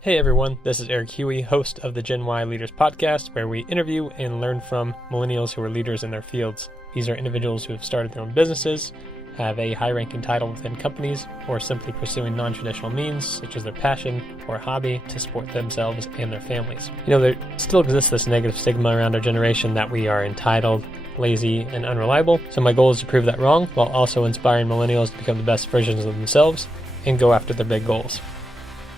Hey everyone, this is Eric Huey, host of the GenWhy Leaders Podcast, where we interview and learn from millennials who are leaders in their fields. These are individuals who have started their own businesses, have a high-ranking title within companies, or simply pursuing non-traditional means, such as their passion or hobby, to support themselves and their families. There still exists this negative stigma around our generation that we are entitled, lazy, and unreliable, so my goal is to prove that wrong, while also inspiring millennials to become the best versions of themselves and go after their big goals.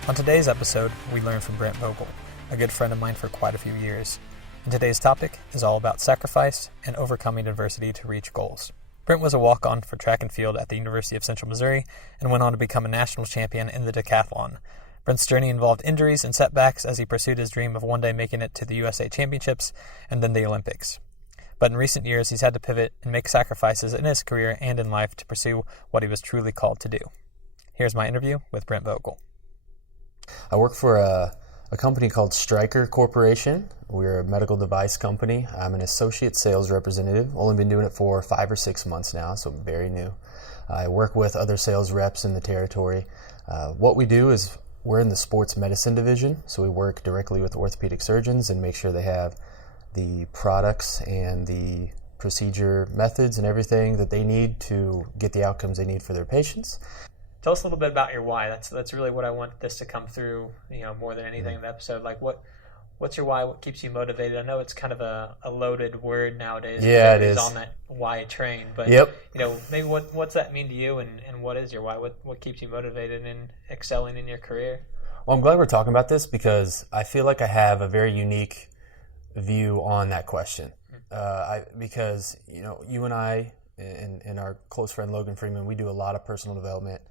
On today's episode, we learn from Brent Vogel, a good friend of mine for quite a few years. And today's topic is all about sacrifice and overcoming adversity to reach goals. Brent was a walk-on for track and field at the University of Central Missouri and went on to become a national champion in the decathlon. Brent's journey involved injuries and setbacks as he pursued his dream of one day making it to the USA Championships and then the Olympics. But in recent years, he's had to pivot and make sacrifices in his career and in life to pursue what he was truly called to do. Here's my interview with Brent Vogel. I work for a company called Stryker Corporation. We're a medical device company. I'm an associate sales representative. Only been doing it for 5 or 6 months now, so very new. I work with other sales reps in the territory. What we do is we're in the sports medicine division, so we work directly with orthopedic surgeons and make sure they have the products and the procedure methods and everything that they need to get the outcomes they need for their patients. Tell us a little bit about your why. That's really what I want this to come through, more than anything in the episode. Like, what's your why? What keeps you motivated? I know it's kind of a loaded word nowadays. Yeah, it is. On that why train, but yep. Maybe what's that mean to you, and what is your why? What keeps you motivated in excelling in your career? Well, I'm glad we're talking about this because I feel like I have a very unique view on that question. Because you and I and our close friend Logan Freeman, we do a lot of personal development.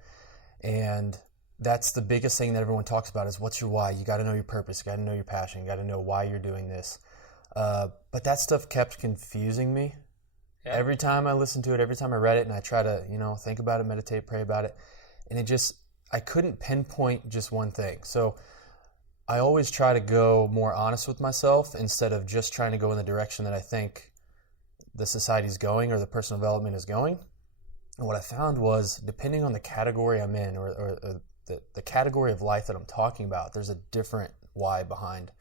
And that's the biggest thing that everyone talks about is what's your why? You got to know your purpose. You got to know your passion. You got to know why you're doing this. But that stuff kept confusing me. Yeah. Every time I listened to it, every time I read it, and I try to, think about it, meditate, pray about it. And I couldn't pinpoint just one thing. So I always try to go more honest with myself instead of just trying to go in the direction that I think the society's going or the personal development is going. And what I found was, depending on the category I'm in or the category of life that I'm talking about, there's a different why behind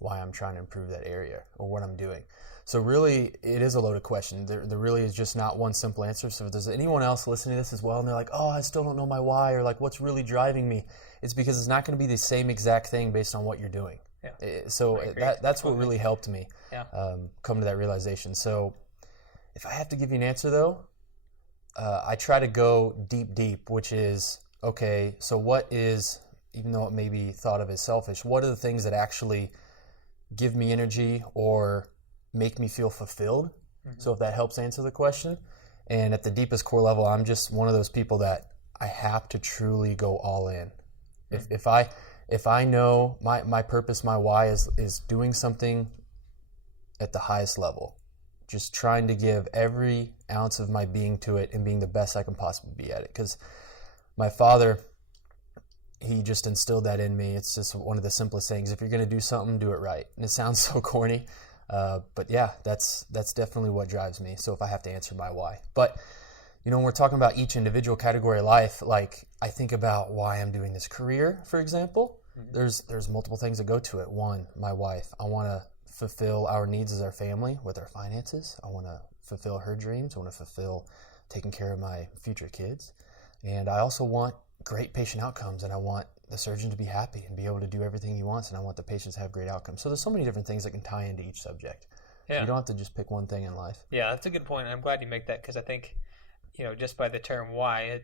why I'm trying to improve that area or what I'm doing. So really, it is a loaded question. There really is just not one simple answer. So if there's anyone else listening to this as well and they're like, oh, I still don't know my why, or like, what's really driving me? It's because it's not going to be the same exact thing based on what you're doing. Yeah. So that's what really helped me come to that realization. So if I have to give you an answer, though, I try to go deep, which is, okay, so what is, even though it may be thought of as selfish, what are the things that actually give me energy or make me feel fulfilled? Mm-hmm. So if that helps answer the question. And at the deepest core level, I'm just one of those people that I have to truly go all in. Mm-hmm. If I know my purpose, my why is doing something at the highest level, just trying to give every ounce of my being to it and being the best I can possibly be at it. Because my father, he just instilled that in me. It's just one of the simplest things. If you're going to do something, do it right. And it sounds so corny, but yeah, that's definitely what drives me. So if I have to answer my why. But, when we're talking about each individual category of life, like I think about why I'm doing this career, for example. Mm-hmm. There's multiple things that go to it. One, my wife. I want to fulfill our needs as our family with our finances. I want to fulfill her dreams. I want to fulfill taking care of my future kids. And I also want great patient outcomes, and I want the surgeon to be happy and be able to do everything he wants, and I want the patients to have great outcomes. So there's so many different things that can tie into each subject. Yeah. So you don't have to just pick one thing in life. Yeah, that's a good point. I'm glad you make that because I think, just by the term why,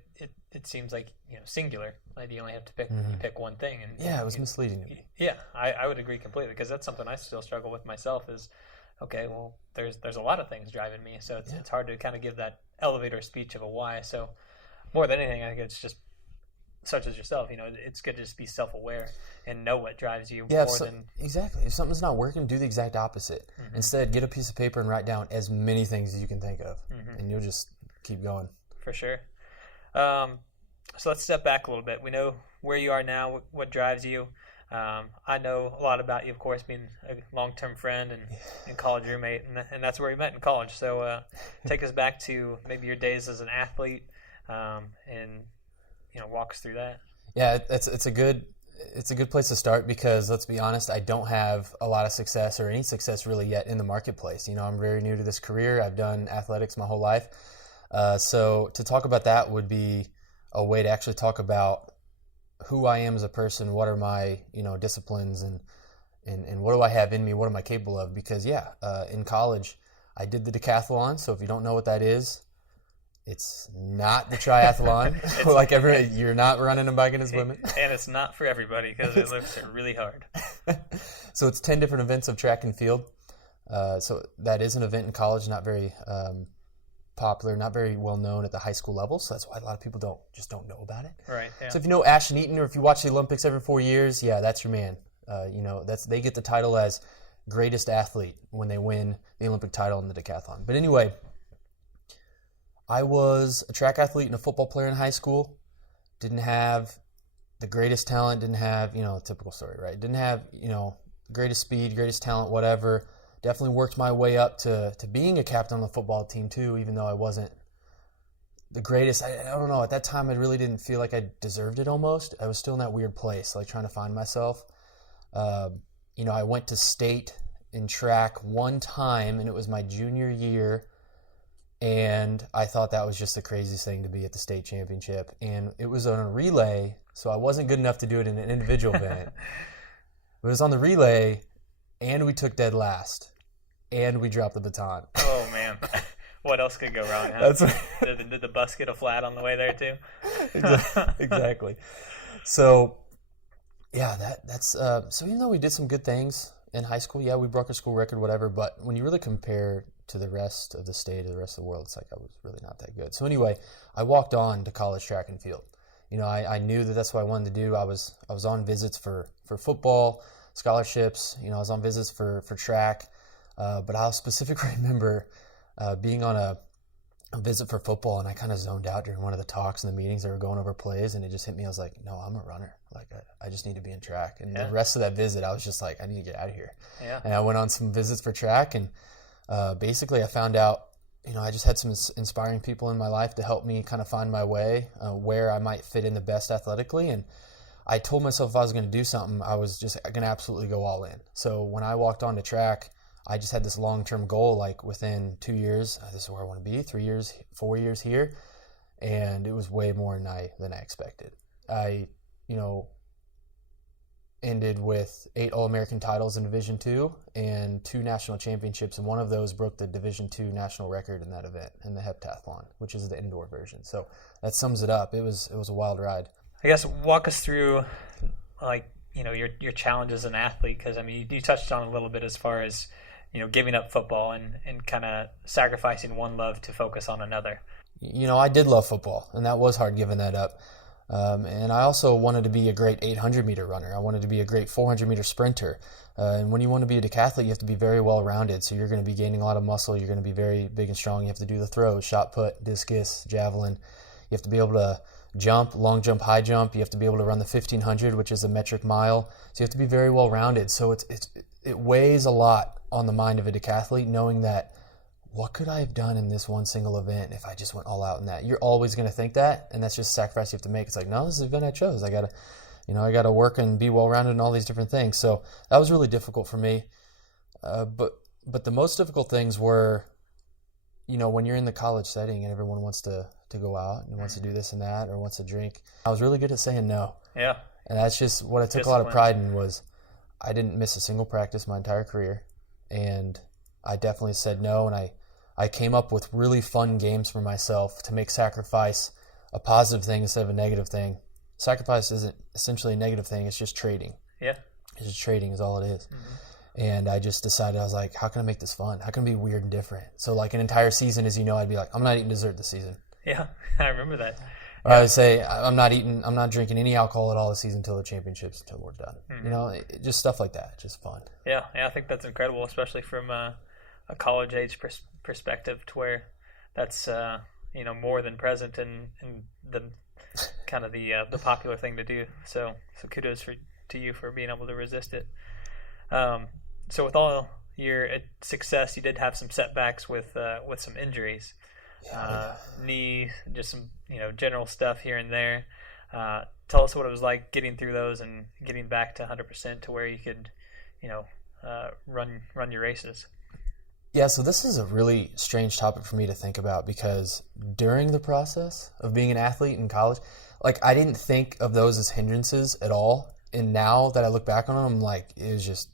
it seems like, singular. Like you only have to pick one thing. And yeah, it was misleading to me. Yeah, I would agree completely because that's something I still struggle with myself is, okay, well, there's a lot of things driving me. So it's hard to kind of give that elevator speech of a why. So more than anything, I think it's just, such as yourself, it's good to just be self-aware and know what drives you Exactly. If something's not working, do the exact opposite. Mm-hmm. Instead, get a piece of paper and write down as many things as you can think of, and you'll just keep going. For sure. So let's step back a little bit. We know where you are now, what drives you. I know a lot about you, of course, being a long-term friend and college roommate, and that's where we met in college. So take us back to maybe your days as an athlete, and walk us through that. Yeah, it's a good it's a good place to start because, let's be honest, I don't have a lot of success or any success really yet in the marketplace. I'm very new to this career. I've done athletics my whole life. So to talk about that would be a way to actually talk about who I am as a person, what are my, disciplines, and what do I have in me, what am I capable of? Because, in college, I did the decathlon. So if you don't know what that is, it's not the triathlon. You're not running and biking as women. And it's not for everybody because it looks really hard. So it's 10 different events of track and field. So that is an event in college, not very popular, not very well known at the high school level. So that's why a lot of people don't know about it. Right. Yeah. So if you know Ashton Eaton, or if you watch the Olympics every 4 years, that's your man. They get the title as greatest athlete when they win the Olympic title in the decathlon. But anyway, I was a track athlete and a football player in high school. Didn't have the greatest talent, didn't have, typical story, right? Didn't have, greatest speed, greatest talent, whatever. Definitely worked my way up to being a captain on the football team too, even though I wasn't the greatest. I don't know. At that time, I really didn't feel like I deserved it almost. I was still in that weird place, like trying to find myself. I went to state in track one time, and it was my junior year. And I thought that was just the craziest thing to be at the state championship. And it was on a relay, so I wasn't good enough to do it in an individual event. But it was on the relay, and we took dead last. And we dropped the baton. Oh, man. What else could go wrong? Huh? Did the bus get a flat on the way there, too? Exactly. So, that's so even though we did some good things in high school, we broke our school record, whatever, but when you really compare to the rest of the state or the rest of the world, it's like I was really not that good. So anyway, I walked on to college track and field. I knew that that's what I wanted to do. I was on visits for football, scholarships. I was on visits for track. But I'll specifically remember being on a visit for football, and I kind of zoned out during one of the talks and the meetings. They were going over plays, and it just hit me. I was like, no, I'm a runner. Like, I just need to be in track. And the rest of that visit, I was just like, I need to get out of here. Yeah. And I went on some visits for track, and basically I found out, I just had some inspiring people in my life to help me kind of find my way, where I might fit in the best athletically. And I told myself if I was going to do something, I was just going to absolutely go all in. So when I walked onto track, I just had this long-term goal, like within 2 years, this is where I want to be, 3 years, 4 years here. And it was way more than I expected. I, ended with 8 All-American titles in Division II and 2 national championships. And one of those broke the Division II national record in that event, in the heptathlon, which is the indoor version. So that sums it up. It was a wild ride. I guess walk us through, your challenges as an athlete, because, you touched on a little bit as far as, giving up football and kind of sacrificing one love to focus on another. I did love football, and that was hard giving that up. And I also wanted to be a great 800-meter runner. I wanted to be a great 400-meter sprinter. And when you want to be a decathlete, you have to be very well-rounded. So you're going to be gaining a lot of muscle. You're going to be very big and strong. You have to do the throws, shot put, discus, javelin. You have to be able to jump, long jump, high jump. You have to be able to run the 1,500, which is a metric mile. So you have to be very well-rounded. So it weighs a lot on the mind of a decathlete, knowing that, what could I have done in this one single event if I just went all out in that? You're always going to think that, and that's just a sacrifice you have to make. It's like, no, this is the event I chose. I gotta work and be well-rounded in all these different things. So that was really difficult for me. But the most difficult things were, when you're in the college setting and everyone wants to go out and wants to do this and that or wants to drink. I was really good at saying no. Yeah. And that's just what I took a lot of pride in. Was I didn't miss a single practice my entire career, and I definitely said no. And I came up with really fun games for myself to make sacrifice a positive thing instead of a negative thing. Sacrifice isn't essentially a negative thing. It's just trading. Yeah. It's just trading is all it is. Mm-hmm. And I just decided, I was like, how can I make this fun? How can it be weird and different? So like an entire season, as you know, I'd be like, I'm not eating dessert this season. Yeah, I remember that. Or I would say, I'm not drinking any alcohol at all this season until the championships, until we're done. Mm-hmm. Just stuff like that. Just fun. Yeah, I think that's incredible, especially from a college age perspective, to where that's more than present in the kind of the popular thing to do. So kudos to you for being able to resist it. So with all your success, you did have some setbacks with some injuries, knee, just some general stuff here and there. Tell us what it was like getting through those and getting back to 100% to where you could, run your races. Yeah, so this is a really strange topic for me to think about because during the process of being an athlete in college, like I didn't think of those as hindrances at all. And now that I look back on them, I'm like, it was just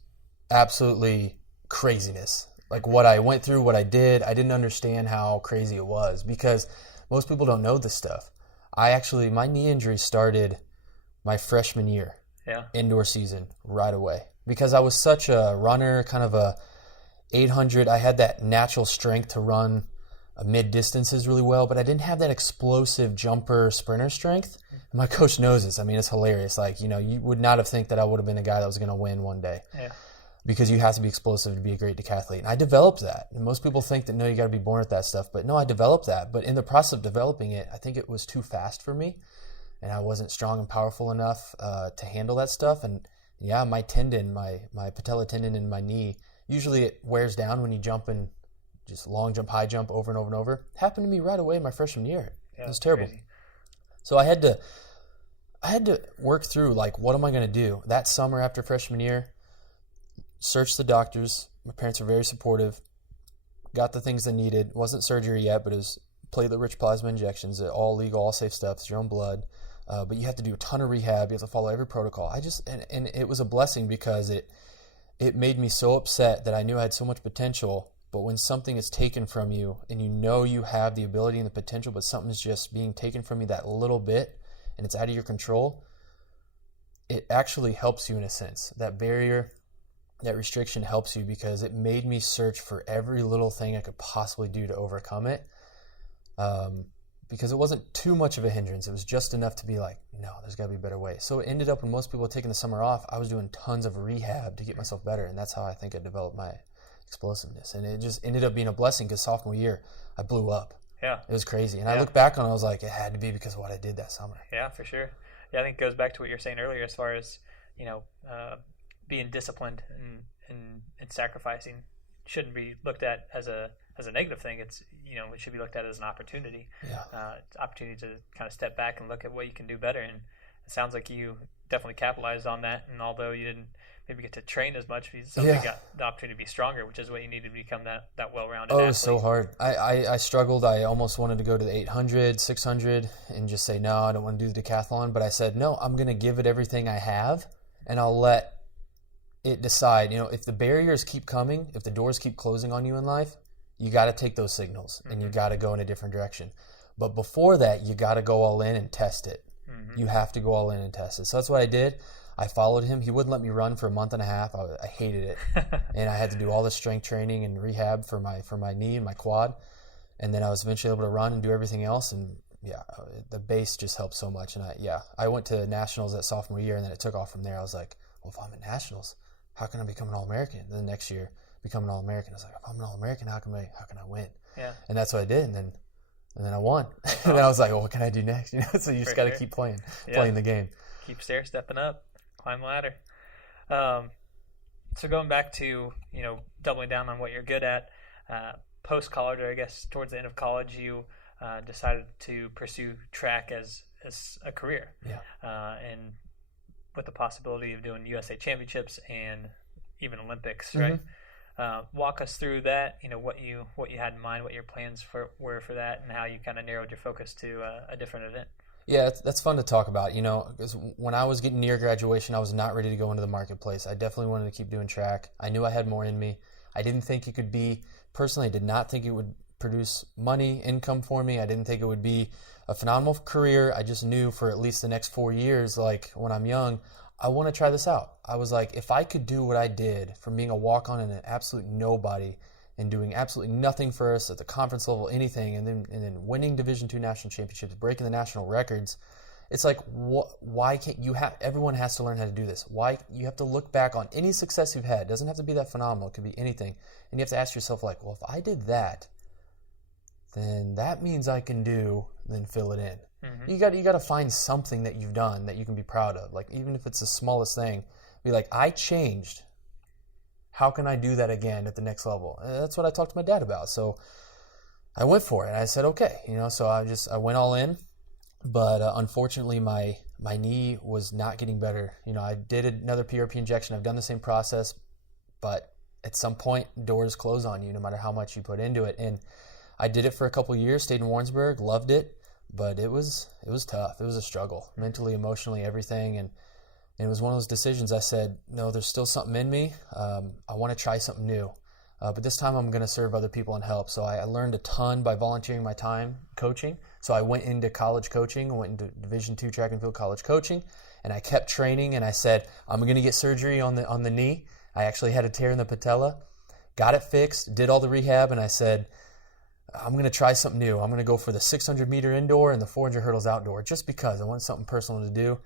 absolutely craziness. Like what I went through, what I did, I didn't understand how crazy it was because most people don't know this stuff. My knee injury started my freshman year, indoor season, right away. Because I was such a runner, kind of a 800, I had that natural strength to run mid distances really well, but I didn't have that explosive jumper sprinter strength. And my coach knows this. I mean, it's hilarious. Like, you would not have think that I would have been a guy that was going to win one day. Yeah. Because you have to be explosive to be a great decathlete. And I developed that. And most people think that, no, you got to be born with that stuff. But no, I developed that. But in the process of developing it, I think it was too fast for me. And I wasn't strong and powerful enough to handle that stuff. And yeah, my tendon, my patella tendon in my knee, usually it wears down when you jump and just long jump, high jump over and over and over. It happened to me right away my freshman year. It was terrible. Crazy. So I had to work through, like, what am I going to do? That summer after freshman year, searched the doctors. My parents were very supportive. Got the things they needed. It wasn't surgery yet, but it was platelet-rich plasma injections. All legal, all safe stuff. It's your own blood. But you have to do a ton of rehab. You have to follow every protocol. And it was a blessing because it made me so upset that I knew I had so much potential. But when something is taken from you and you have the ability and the potential, but something's just being taken from you that little bit and it's out of your control, it actually helps you in a sense. That barrier, that restriction helps you because it made me search for every little thing I could possibly do to overcome it. Because it wasn't too much of a hindrance. It was just enough to be like, no, there's got to be a better way. So it ended up when most people were taking the summer off, I was doing tons of rehab to get myself better. And that's how I think I developed my explosiveness. And it just ended up being a blessing because sophomore year, I blew up. Yeah. It was crazy. And I look back on it, I was like, it had to be because of what I did that summer. Yeah, for sure. Yeah, I think it goes back to what you were saying earlier as far as, being disciplined and sacrificing shouldn't be looked at as a negative thing. It's, it should be looked at as an opportunity. Yeah. It's an opportunity to kind of step back and look at what you can do better. And it sounds like you definitely capitalized on that. And although you didn't maybe get to train as much, you got the opportunity to be stronger, which is what you needed to become that well-rounded athlete. It was so hard. I struggled. I almost wanted to go to the 800, 600 and just say, no, I don't want to do the decathlon. But I said, no, I'm going to give it everything I have, and I'll let it decide. If the barriers keep coming, if the doors keep closing on you in life, you got to take those signals and you got to go in a different direction. But before that, you got to go all in and test it. Mm-hmm. You have to go all in and test it. So that's what I did. I followed him. He wouldn't let me run for a month and a half. I hated it. And I had to do all the strength training and rehab for my knee and my quad. And then I was eventually able to run and do everything else. And yeah, the base just helped so much. And I went to nationals that sophomore year, and then it took off from there. I was like, well, if I'm at nationals, how can I become an All-American? And then next year, become an All-American. I was like, if I'm an All-American, how can I win? Yeah. And that's what I did. And then I won. And then I was like, well, what can I do next? So you just got to keep playing the game. Keep stepping up, climb the ladder. So going back to, doubling down on what you're good at, post-college, or I guess towards the end of college, you decided to pursue track as a career. Yeah. And with the possibility of doing USA Championships and even Olympics, right? Walk us through that. What you had in mind, what your plans were for that, and how you kind of narrowed your focus to a different event. Yeah, that's fun to talk about. Because when I was getting near graduation, I was not ready to go into the marketplace. I definitely wanted to keep doing track. I knew I had more in me. I didn't think it could be. Personally, I did not think it would produce money, income for me. I didn't think it would be a phenomenal career. I just knew for at least the next 4 years, like when I'm young, I want to try this out. I was like, if I could do what I did from being a walk-on and an absolute nobody and doing absolutely nothing for us at the conference level, anything, and then winning Division II national championships, breaking the national records, it's like, why can't you have? Everyone has to learn how to do this. Why you have to look back on any success you've had. It doesn't have to be that phenomenal. It could be anything, and you have to ask yourself, like, well, if I did that, then that means I can do. Then fill it in. Mm-hmm. You got to find something that you've done that you can be proud of. Like, even if it's the smallest thing, be like, I changed. How can I do that again at the next level? And that's what I talked to my dad about. So I went for it. I said, okay, so I went all in. But unfortunately, my knee was not getting better. I did another PRP injection. I've done the same process, but at some point, doors close on you no matter how much you put into it. And I did it for a couple of years, stayed in Warrensburg, loved it, but it was tough. It was a struggle, mentally, emotionally, everything. And it was one of those decisions. I said, no, there's still something in me. I want to try something new. But this time I'm going to serve other people and help. So I learned a ton by volunteering my time coaching. So I went into college coaching, went into Division II track and field college coaching, and I kept training. And I said, I'm going to get surgery on the knee. I actually had a tear in the patella, got it fixed, did all the rehab, and I said, I'm going to try something new. I'm going to go for the 600-meter indoor and the 400 hurdles outdoor, just because I wanted something personal to do.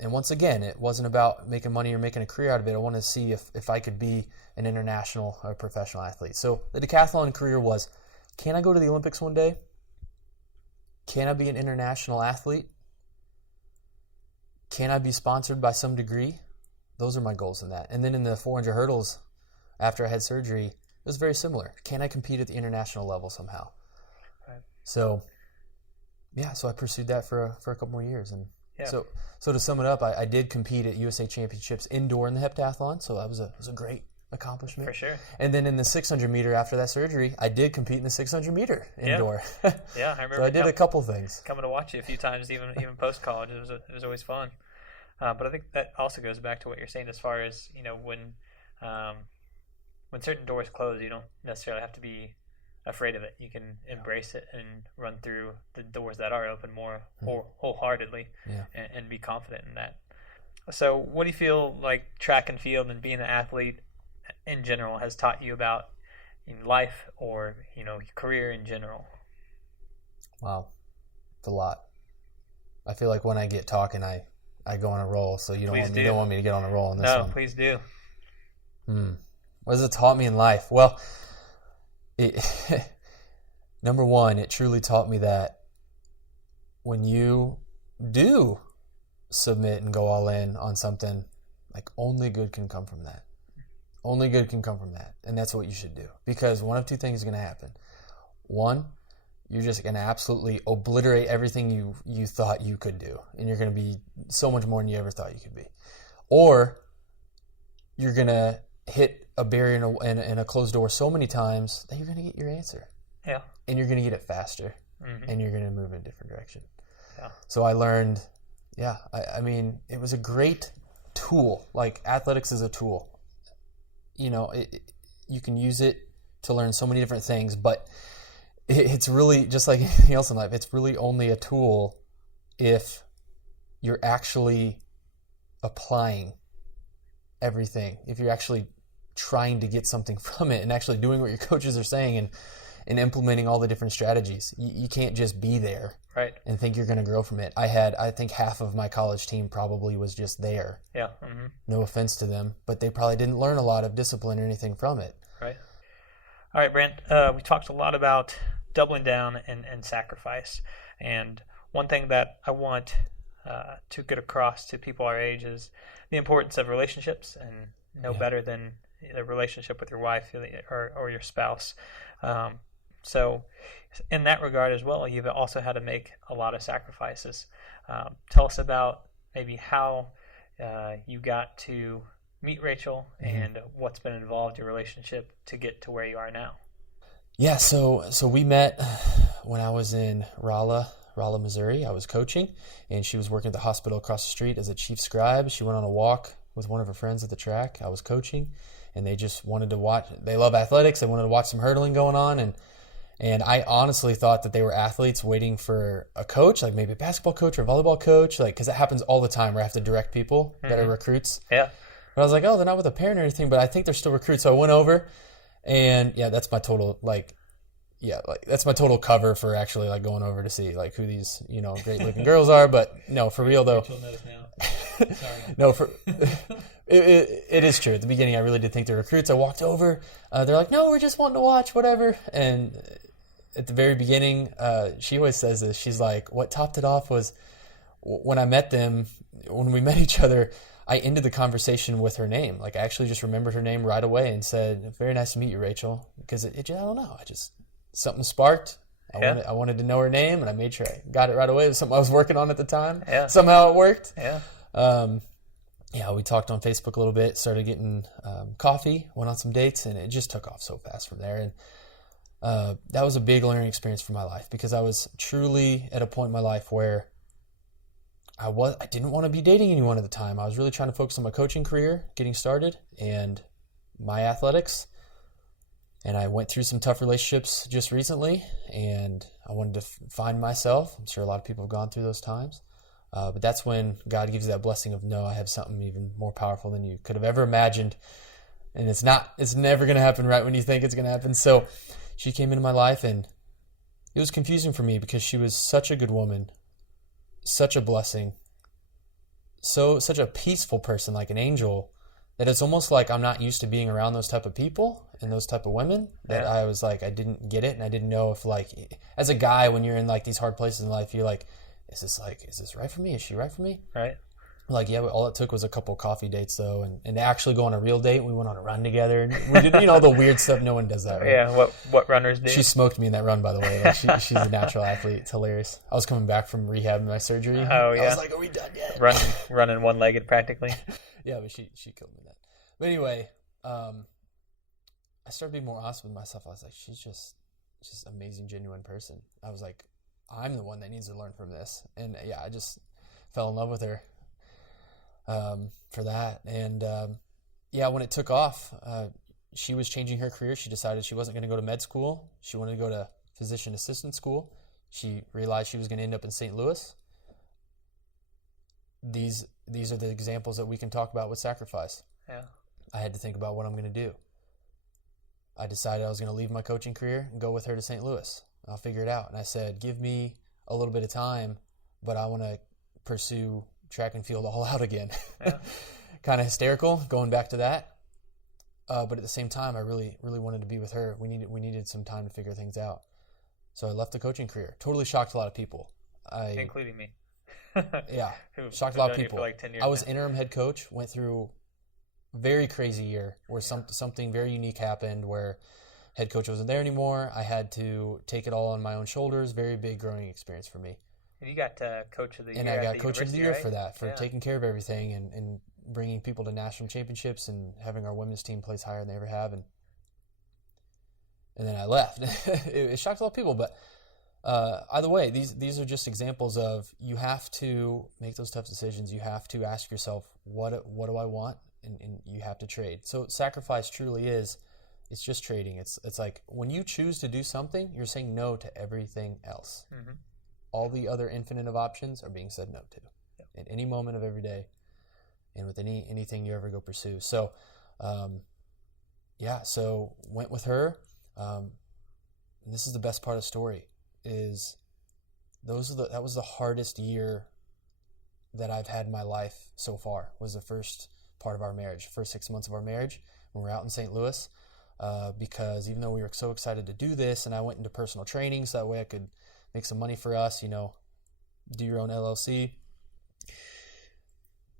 And once again, it wasn't about making money or making a career out of it. I wanted to see if I could be an international or professional athlete. So the decathlon career was, can I go to the Olympics one day? Can I be an international athlete? Can I be sponsored by some degree? Those are my goals in that. And then in the 400 hurdles, after I had surgery, it was very similar. Can I compete at the international level somehow? Right. So I pursued that for a couple more years. And so to sum it up, I did compete at USA Championships indoor in the heptathlon, so that was a great accomplishment. For sure. And then in the 600 meter after that surgery, I did compete in the 600 meter indoor. Yeah, I remember. So I did a couple things. Coming to watch you a few times, even post college, it was always fun. But I think that also goes back to what you're saying as far as when certain doors close, you don't necessarily have to be afraid of it. You can embrace it and run through the doors that are open more wholeheartedly and be confident in that. So what do you feel like track and field and being an athlete in general has taught you about life or your career in general? Wow, it's a lot. I feel like when I get talking, I go on a roll. So you don't want me to get on a roll on this one. No, please do. What has it taught me in life? Well, number one, it truly taught me that when you do submit and go all in on something, like only good can come from that. Only good can come from that. And that's what you should do. Because one of two things is going to happen. One, you're just going to absolutely obliterate everything you thought you could do. And you're going to be so much more than you ever thought you could be. Or you're going to hit a barrier in a closed door so many times that you're going to get your answer. Yeah. And you're going to get it faster. Mm-hmm. And you're going to move in a different direction. Yeah. So I learned, I mean, it was a great tool. Like athletics is a tool. You can use it to learn so many different things, but it's really just like anything else in life. It's really only a tool if you're actually applying everything, if you're actually trying to get something from it and actually doing what your coaches are saying and implementing all the different strategies. You can't just be there and think you're going to grow from it. I think half of my college team probably was just there. Yeah. Mm-hmm. No offense to them, but they probably didn't learn a lot of discipline or anything from it. Right. All right, Brent, we talked a lot about doubling down and sacrifice. And one thing that I want to get across to people our age is the importance of relationships, and no better than the relationship with your wife or your spouse. So in that regard as well, you've also had to make a lot of sacrifices. Tell us about maybe how you got to meet Rachel and what's been involved in your relationship to get to where you are now. Yeah, so we met when I was in Rolla, Missouri. I was coaching, and she was working at the hospital across the street as a chief scribe. She went on a walk with one of her friends at the track. I was coaching, and they just wanted to watch. They love athletics. They wanted to watch some hurdling going on, and I honestly thought that they were athletes waiting for a coach, like maybe a basketball coach or a volleyball coach, like because it happens all the time where I have to direct people that are recruits. Yeah. But I was like, oh, they're not with a parent or anything, but I think they're still recruits. So I went over, and that's my total that's my total cover for actually like going over to see like who these great looking girls are. But no, for real though. Rachel knows now. Sorry. No, it is true. At the beginning, I really did think they're recruits. I walked over. They're like, no, we're just wanting to watch whatever. And at the very beginning, she always says this. She's like, what topped it off was when I met them, when we met each other, I ended the conversation with her name. Like I actually just remembered her name right away and said, very nice to meet you, Rachel. Because I don't know. Something sparked, I wanted to know her name, and I made sure I got it right away. It was something I was working on at the time. Yeah. Somehow it worked. Yeah. We talked on Facebook a little bit, started getting coffee, went on some dates, and it just took off so fast from there. And that was a big learning experience for my life, because I was truly at a point in my life where I didn't want to be dating anyone at the time. I was really trying to focus on my coaching career, getting started, and my athletics. And I went through some tough relationships just recently, and I wanted to find myself. I'm sure a lot of people have gone through those times. But that's when God gives you that blessing of, no, I have something even more powerful than you could have ever imagined. And it's never going to happen right when you think it's going to happen. So she came into my life, and it was confusing for me because she was such a good woman, such a blessing, such a peaceful person, like an angel, that it's almost like I'm not used to being around those type of people and those type of women, that I was like, I didn't get it. And I didn't know if, like, as a guy, when you're in like these hard places in life, you're like, is this right for me? Is she right for me? Right. Like, yeah, all it took was a couple coffee dates, though, and to actually go on a real date. We went on a run together, and we did, the weird stuff. No one does that, right? Yeah, what runners do. She smoked me in that run, by the way. Like, she's a natural athlete. It's hilarious. I was coming back from rehab and my surgery. Oh, yeah. I was like, are we done yet? Running one-legged practically. Yeah, but she killed me that. But anyway, I started being more honest with myself. I was like, she's just an amazing, genuine person. I was like, I'm the one that needs to learn from this. And yeah, I just fell in love with her for that. And when it took off, she was changing her career. She decided she wasn't going to go to med school. She wanted to go to physician assistant school. She realized she was going to end up in St. Louis. These are the examples that we can talk about with sacrifice. Yeah. I had to think about what I'm going to do. I decided I was going to leave my coaching career and go with her to St. Louis. I'll figure it out. And I said, give me a little bit of time, but I want to pursue track and field all out again. Yeah. Kind of hysterical, going back to that. But at the same time, I really, really wanted to be with her. We needed some time to figure things out. So I left the coaching career. Totally shocked a lot of people. Including me. Yeah, shocked a lot of people. For like 10 years I was now. interim head coach, went through a very crazy year where something very unique happened where head coach wasn't there anymore. I had to take it all on my own shoulders. Very big growing experience for me. And you got coach of the year. And I got coach of the year, right? For that, for yeah. taking care of everything and bringing people to national championships and having our women's team place higher than they ever have. And then I left. It shocked a lot of people, but either way, these are just examples of, you have to make those tough decisions. You have to ask yourself, what do I want? And you have to trade. So sacrifice truly is, it's just trading. It's like when you choose to do something, you're saying no to everything else. Mm-hmm. All the other infinite of options are being said no to at any moment of every day, and with anything you ever go pursue. So, so went with her. And this is the best part of the story, is that was the hardest year that I've had in my life so far, was the first part of our marriage, first 6 months of our marriage when we were out in St. Louis, because even though we were so excited to do this, and I went into personal training so that way I could make some money for us, do your own LLC.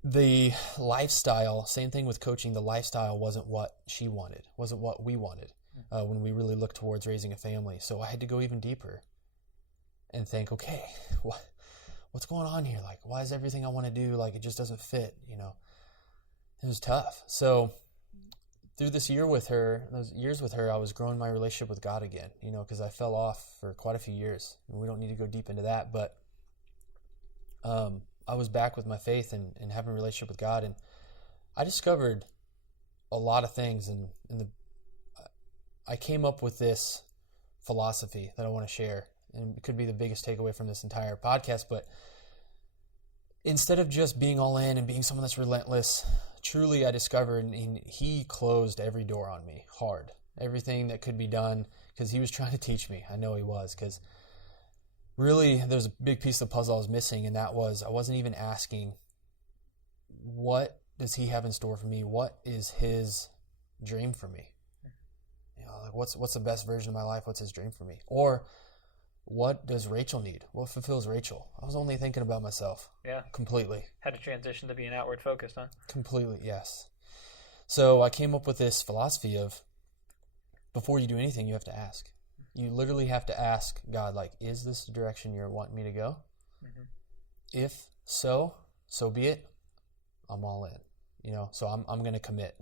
The lifestyle, same thing with coaching, the lifestyle wasn't what she wanted, wasn't what we wanted when we really looked towards raising a family. So I had to go even deeper and think, okay, what's going on here? Like, why is everything I want to do, like, it just doesn't fit, It was tough. So through those years with her, I was growing my relationship with God again, because I fell off for quite a few years. And we don't need to go deep into that, but I was back with my faith and having a relationship with God, and I discovered a lot of things, and I came up with this philosophy that I want to share, and it could be the biggest takeaway from this entire podcast. But instead of just being all in and being someone that's relentless, truly I discovered, and he closed every door on me hard, everything that could be done, because he was trying to teach me. I know he was, because really there's a big piece of the puzzle I was missing, and that was, I wasn't even asking, what does he have in store for me? What is his dream for me? Like, what's the best version of my life? What's his dream for me? Or what does Rachel need? What fulfills Rachel? I was only thinking about myself. Yeah. Completely. Had to transition to being outward focused, huh? Completely, yes. So I came up with this philosophy of, before you do anything, you have to ask. You literally have to ask God, like, is this the direction you're wanting me to go? Mm-hmm. If so be it. I'm all in. So I'm going to commit.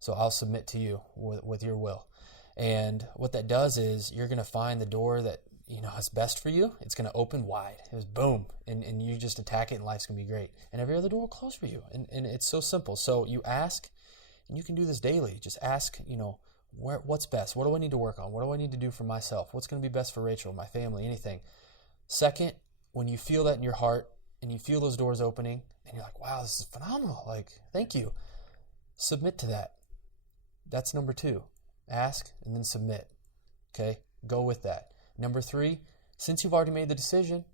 So I'll submit to you with your will. And what that does is you're going to find the door that, is best for you. It's going to open wide. It was boom. And you just attack it and life's going to be great. And every other door will close for you. And it's so simple. So you ask, and you can do this daily. Just ask, what's best? What do I need to work on? What do I need to do for myself? What's going to be best for Rachel, my family, anything? Second, when you feel that in your heart and you feel those doors opening and you're like, wow, this is phenomenal. Like, thank you. Submit to that. That's number 2. Ask and then submit. Okay? Go with that. Number 3, since you've already made the decision,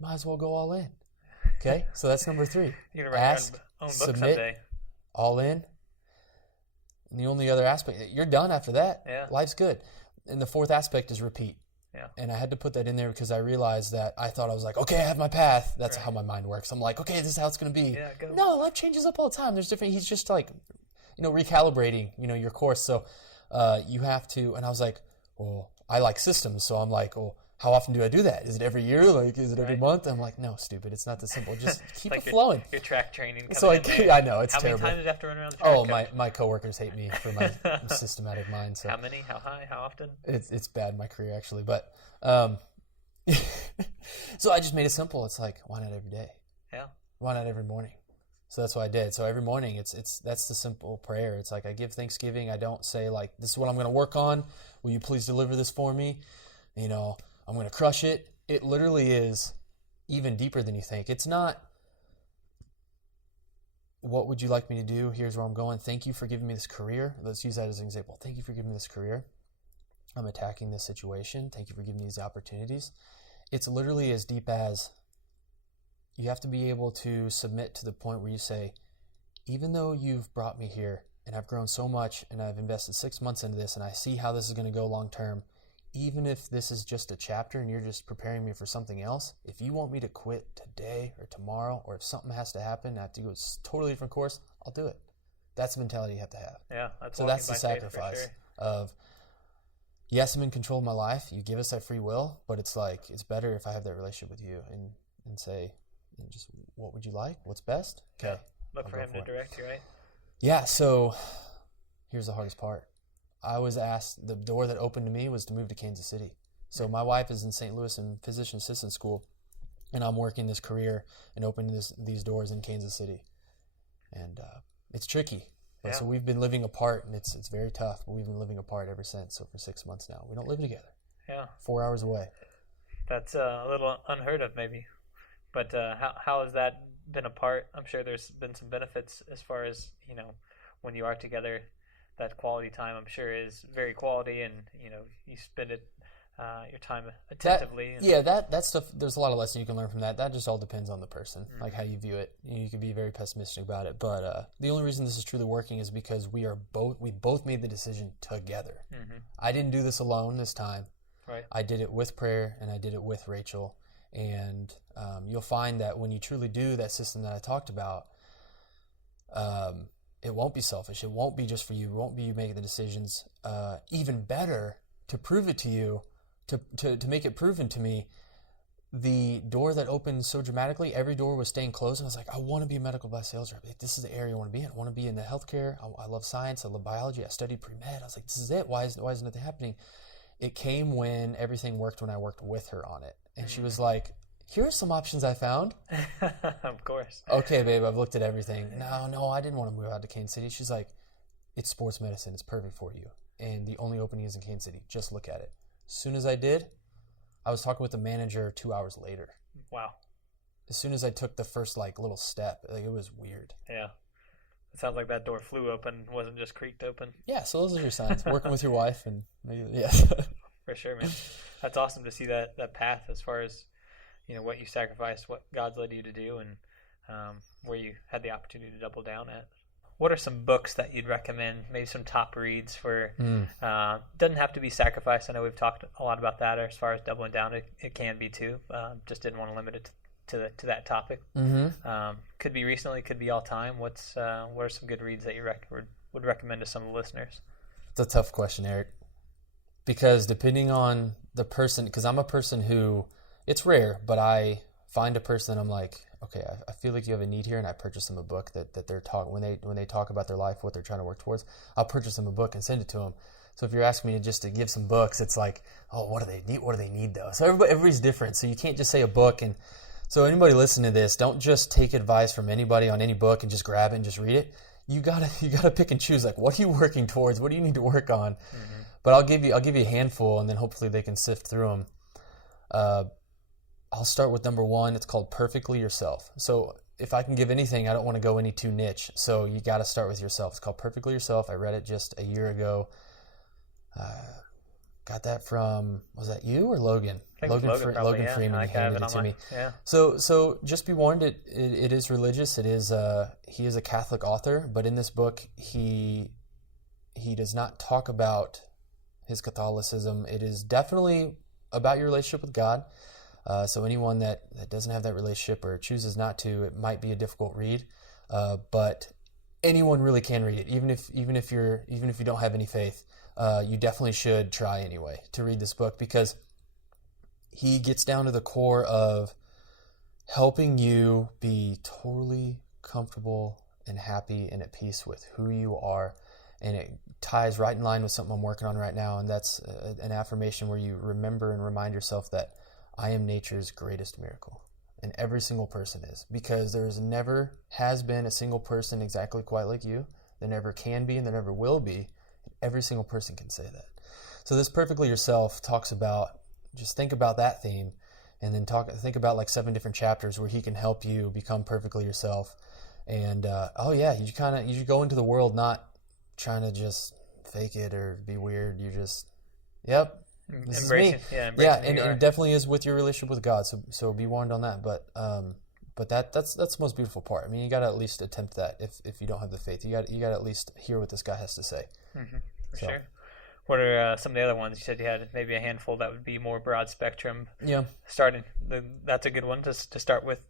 might as well go all in. Okay? So that's number 3. You're gonna write Ask, your own book submit, someday. all in. And the only other aspect, you're done after that. Yeah. Life's good. And the 4th aspect is repeat. Yeah. And I had to put that in there because I realized that I thought I was like, okay, I have my path. That's Right. how my mind works. I'm like, okay, this is how it's going to be. Yeah, go. No, life changes up all the time. There's different, he's just like, recalibrating, your course. So you have to, and I was like, well, I like systems. So I'm like, well, how often do I do that? Is it every year? Like, is it every month? I'm like, no, stupid. It's not that simple. Just keep like it flowing. Your track training. So I know, it's How terrible. How many times did you have to run around the track? Oh, my coworkers hate me for my systematic mind. So How many? How high? How often? it's bad, my career, actually. But so I just made it simple. It's like, why not every day? Yeah. Why not every morning? So that's what I did. So every morning, that's the simple prayer. It's like I give thanksgiving. I don't say like, this is what I'm going to work on. Will you please deliver this for me? I'm going to crush it. It literally is even deeper than you think. It's not, what would you like me to do? Here's where I'm going. Thank you for giving me this career. Let's use that as an example. Thank you for giving me this career. I'm attacking this situation. Thank you for giving me these opportunities. It's literally as deep as you have to be able to submit to the point where you say, even though you've brought me here and I've grown so much and I've invested 6 months into this and I see how this is going to go long term, even if this is just a chapter and you're just preparing me for something else, if you want me to quit today or tomorrow, or if something has to happen, I have to go a totally different course, I'll do it. That's the mentality you have to have. Yeah, so that's the sacrifice of, yes, I'm in control of my life. You give us that free will, but it's like, it's better if I have that relationship with you and say, just what would you like? What's best? Okay. Yeah. Look for him to direct you, right? Yeah, so here's the hardest part. I was asked, the door that opened to me was to move to Kansas City. So my wife is in St. Louis in physician assistant school, and I'm working this career and opening these doors in Kansas City. And it's tricky. Yeah. So we've been living apart, and it's very tough, but we've been living apart ever since. So for 6 months now. We don't live together. Yeah. 4 hours away. That's a little unheard of maybe. But how has that been apart? I'm sure there's been some benefits as far as, when you are together. That quality time, I'm sure, is very quality, and you spend it your time attentively. That stuff. There's a lot of lessons you can learn from that. That just all depends on the person, like how you view it. You can be very pessimistic about it, but the only reason this is truly working is because we both made the decision together. Mm-hmm. I didn't do this alone this time. Right. I did it with prayer, and I did it with Rachel, and you'll find that when you truly do that system that I talked about. It won't be selfish. It won't be just for you. It won't be you making the decisions. Even better, to prove it to you, to make it proven to me, the door that opened so dramatically, every door was staying closed. And I was like, I want to be a medical device sales rep. This is the area I want to be in. I want to be in the healthcare. I love science. I love biology. I studied pre-med. I was like, this is it. Why isn't nothing happening? It came when everything worked when I worked with her on it. And she was like, here are some options I found. Of course. Okay, babe, I've looked at everything. No, I didn't want to move out to Kansas City. She's like, it's sports medicine. It's perfect for you. And the only opening is in Kansas City. Just look at it. As soon as I did, I was talking with the manager 2 hours later. Wow. As soon as I took the first little step, it was weird. Yeah. It sounds like that door flew open, wasn't just creaked open. Yeah, so those are your signs. Working with your wife and yeah. For sure, man. That's awesome to see that path as far as what you sacrificed, what God's led you to do, and where you had the opportunity to double down at. What are some books that you'd recommend? Maybe some top reads for, doesn't have to be sacrifice. I know we've talked a lot about that, or as far as doubling down, it can be too. Just didn't want to limit it to that topic. Mm-hmm. Could be recently, could be all time. What are some good reads that you would recommend to some of the listeners? It's a tough question, Eric. because depending on the person, because I'm a person who, it's rare, but I find a person I'm like, okay, I feel like you have a need here, and I purchase them a book that they're talking, when they talk about their life, what they're trying to work towards, I'll purchase them a book and send it to them. So if you're asking me just to give some books, it's like, oh, what do they need? What do they need though? So everybody's different. So you can't just say a book. And so anybody listening to this, don't just take advice from anybody on any book and just grab it and just read it. You gotta pick and choose. Like, what are you working towards? What do you need to work on? Mm-hmm. But I'll give you a handful, and then hopefully they can sift through them. I'll start with number 1. It's called Perfectly Yourself. So if I can give anything, I don't want to go any too niche. So you got to start with yourself. It's called Perfectly Yourself. I read it just a year ago. Got that from, was that you or Logan? Logan Freeman handed it to me. Yeah. So just be warned, it is religious. It is he is a Catholic author, but in this book he does not talk about his Catholicism. It is definitely about your relationship with God. So anyone that doesn't have that relationship or chooses not to, it might be a difficult read. But anyone really can read it, even if you don't have any faith. You definitely should try anyway to read this book, because he gets down to the core of helping you be totally comfortable and happy and at peace with who you are. And it ties right in line with something I'm working on right now, and that's an affirmation where you remember and remind yourself that I am nature's greatest miracle. And every single person is, because never has been a single person exactly quite like you. There never can be, and there never will be. Every single person can say that. So this Perfectly Yourself talks about, just think about that theme, and then think about like 7 different chapters where he can help you become perfectly yourself. And you should go into the world not trying to just fake it or be weird. You just, yep, this is me. Yeah, and it definitely is with your relationship with God. So be warned on that. But that's the most beautiful part. I mean, you got to at least attempt that. If you don't have the faith, you got to at least hear what this guy has to say. Mm-hmm, for sure. What are some of the other ones? You said you had maybe a handful that would be more broad spectrum. Yeah. That's a good one to start with.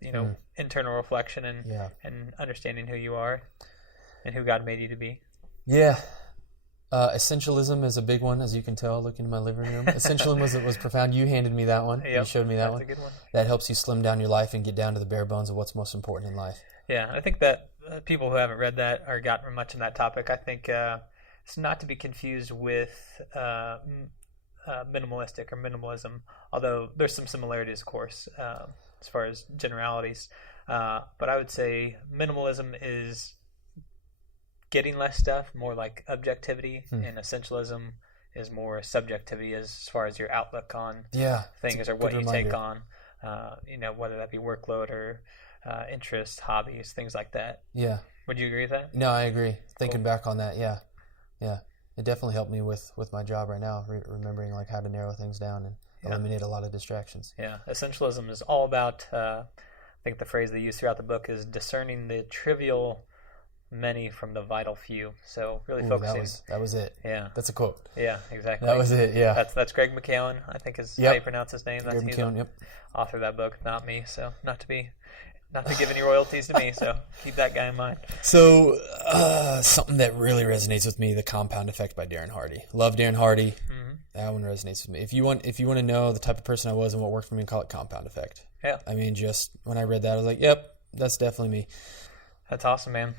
Internal reflection and understanding who you are and who God made you to be. Yeah. Essentialism is a big one, as you can tell, looking in my living room. Essentialism was profound. You handed me that one. Yep, you showed me that one. That's a good one. That helps you slim down your life and get down to the bare bones of what's most important in life. Yeah, I think that people who haven't read that or gotten much on that topic, I think it's not to be confused with minimalistic or minimalism, although there's some similarities, of course, as far as generalities. But I would say minimalism is getting less stuff, more like objectivity, and essentialism is more subjectivity as far as your outlook on things or what you take on, whether that be workload or interests, hobbies, things like that. Yeah. Would you agree with that? No, I agree. Thinking back on that, yeah. It definitely helped me with my job right now, remembering like how to narrow things down and eliminate a lot of distractions. Yeah. Essentialism is all about, I think the phrase they use throughout the book is discerning the trivial many from the vital few. So really focusing. That was it. Yeah. That's a quote. Yeah, exactly. That was it, yeah. That's Greg McKeown, I think is how you pronounce his name. Greg McKeown, author of that book, not me. So not to give any royalties to me, so keep that guy in mind. So something that really resonates with me, The Compound Effect by Darren Hardy. Love Darren Hardy. Mm-hmm. That one resonates with me. If you want to know the type of person I was and what worked for me, call it Compound Effect. Yeah. I mean, just when I read that, I was like, yep, that's definitely me. That's awesome, man.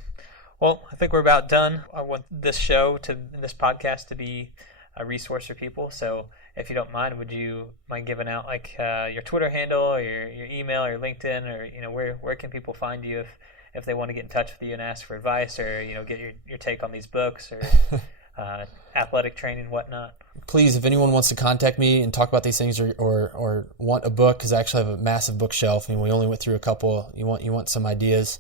Well, I think we're about done. I want this podcast to be a resource for people. So if you don't mind, would you mind giving out like your Twitter handle or your email or LinkedIn, or where can people find you if they want to get in touch with you and ask for advice or get your take on these books or athletic training and whatnot? Please, if anyone wants to contact me and talk about these things or want a book, because I actually have a massive bookshelf and we only went through a couple. You want some ideas?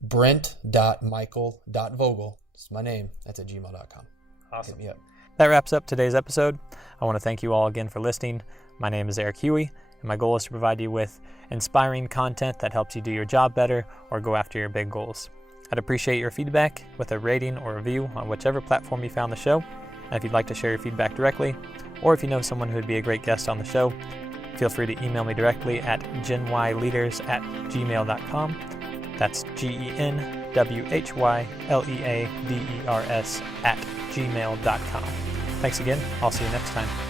Brent.michael.vogel. It's my name. That's at gmail.com. Awesome. Hit me up. That wraps up today's episode. I want to thank you all again for listening. My name is Eric Huey, and my goal is to provide you with inspiring content that helps you do your job better or go after your big goals. I'd appreciate your feedback with a rating or review on whichever platform you found the show. And if you'd like to share your feedback directly, or if you know someone who would be a great guest on the show, feel free to email me directly at GenWhyLeaders@gmail.com. That's GenWhyLeaders@gmail.com. Thanks again. I'll see you next time.